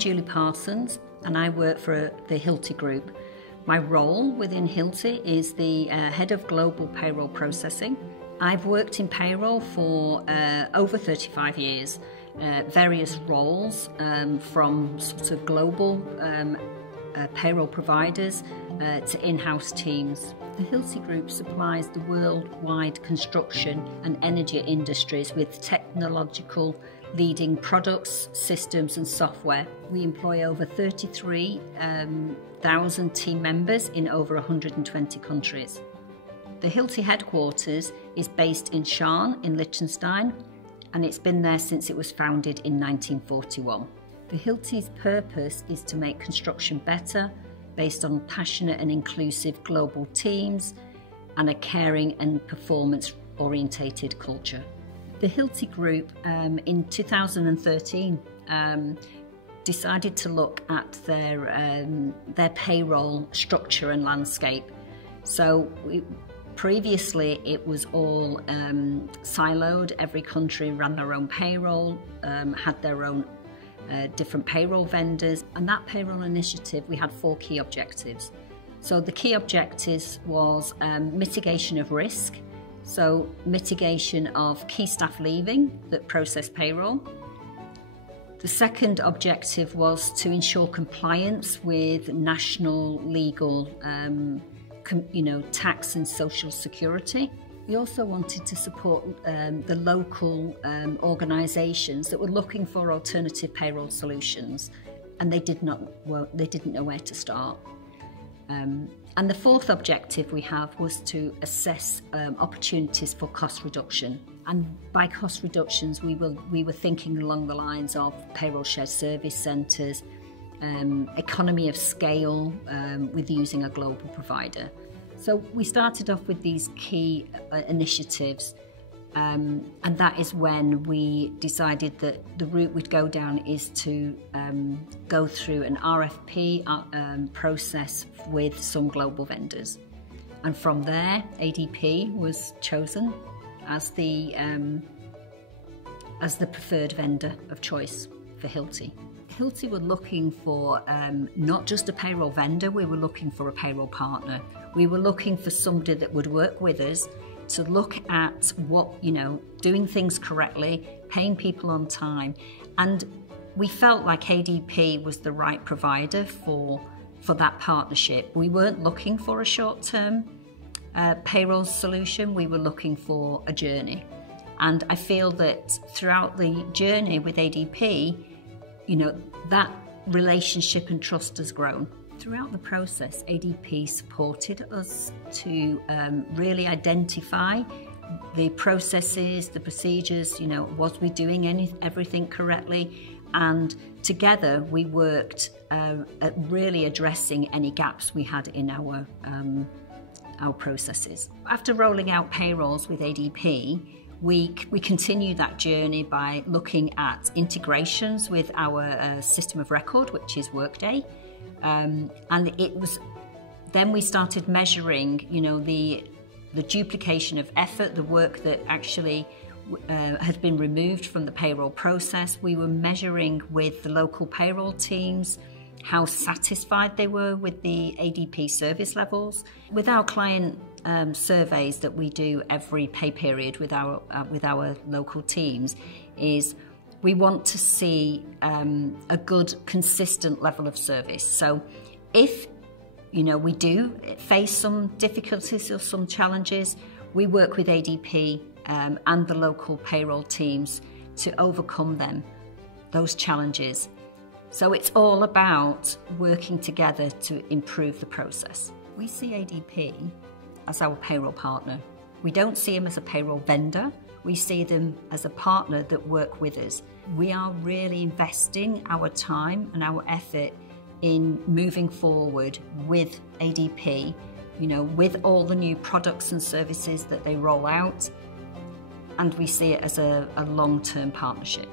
Julie Parsons and I work for the Hilti group. My role within Hilti is the head of global payroll processing. I've worked in payroll for over 35 years, various roles from sort of global payroll providers to in-house teams. The Hilti Group supplies the worldwide construction and energy industries with technological leading products, systems and software. We employ over 33,000 team members in over 120 countries. The Hilti headquarters is based in Schaan in Liechtenstein, and it's been there since it was founded in 1941. The Hilti's purpose is to make construction better, based on passionate and inclusive global teams and a caring and performance-orientated culture. The Hilti Group in 2013 decided to look at their payroll structure and landscape. So previously it was all siloed. Every country ran their own payroll, had their own different payroll vendors, and that payroll initiative, we had 4 key objectives. So the key objectives was mitigation of risk, so mitigation of key staff leaving that process payroll. The second objective was to ensure compliance with national legal, tax and social security. We also wanted to support the local organisations that were looking for alternative payroll solutions, and they didn't know where to start. And the fourth objective we have was to assess opportunities for cost reduction. And by cost reductions, we were thinking along the lines of payroll shared service centres, economy of scale with using a global provider. So we started off with these key initiatives, and that is when we decided that the route we'd go down is to go through an RFP process with some global vendors. And from there, ADP was chosen as the preferred vendor of choice for Hilti. Hilti were looking for not just a payroll vendor, we were looking for a payroll partner. We were looking for somebody that would work with us to look at doing things correctly, paying people on time. And we felt like ADP was the right provider for that partnership. We weren't looking for a short-term payroll solution, we were looking for a journey. And I feel that throughout the journey with ADP, that relationship and trust has grown. Throughout the process, ADP supported us to really identify the processes, the procedures, was we doing everything correctly? And together we worked at really addressing any gaps we had in our processes. After rolling out payrolls with ADP, we continue that journey by looking at integrations with our system of record, which is Workday. And then we started measuring, the duplication of effort, the work that actually had been removed from the payroll process. We were measuring with the local payroll teams how satisfied they were with the ADP service levels. With our client surveys that we do every pay period with our local teams, is we want to see a good, consistent level of service. So if we do face some difficulties or some challenges, we work with ADP and the local payroll teams to overcome those challenges. So it's all about working together to improve the process. We see ADP as our payroll partner. We don't see them as a payroll vendor. We see them as a partner that work with us. We are really investing our time and our effort in moving forward with ADP, with all the new products and services that they roll out, and we see it as a long-term partnership.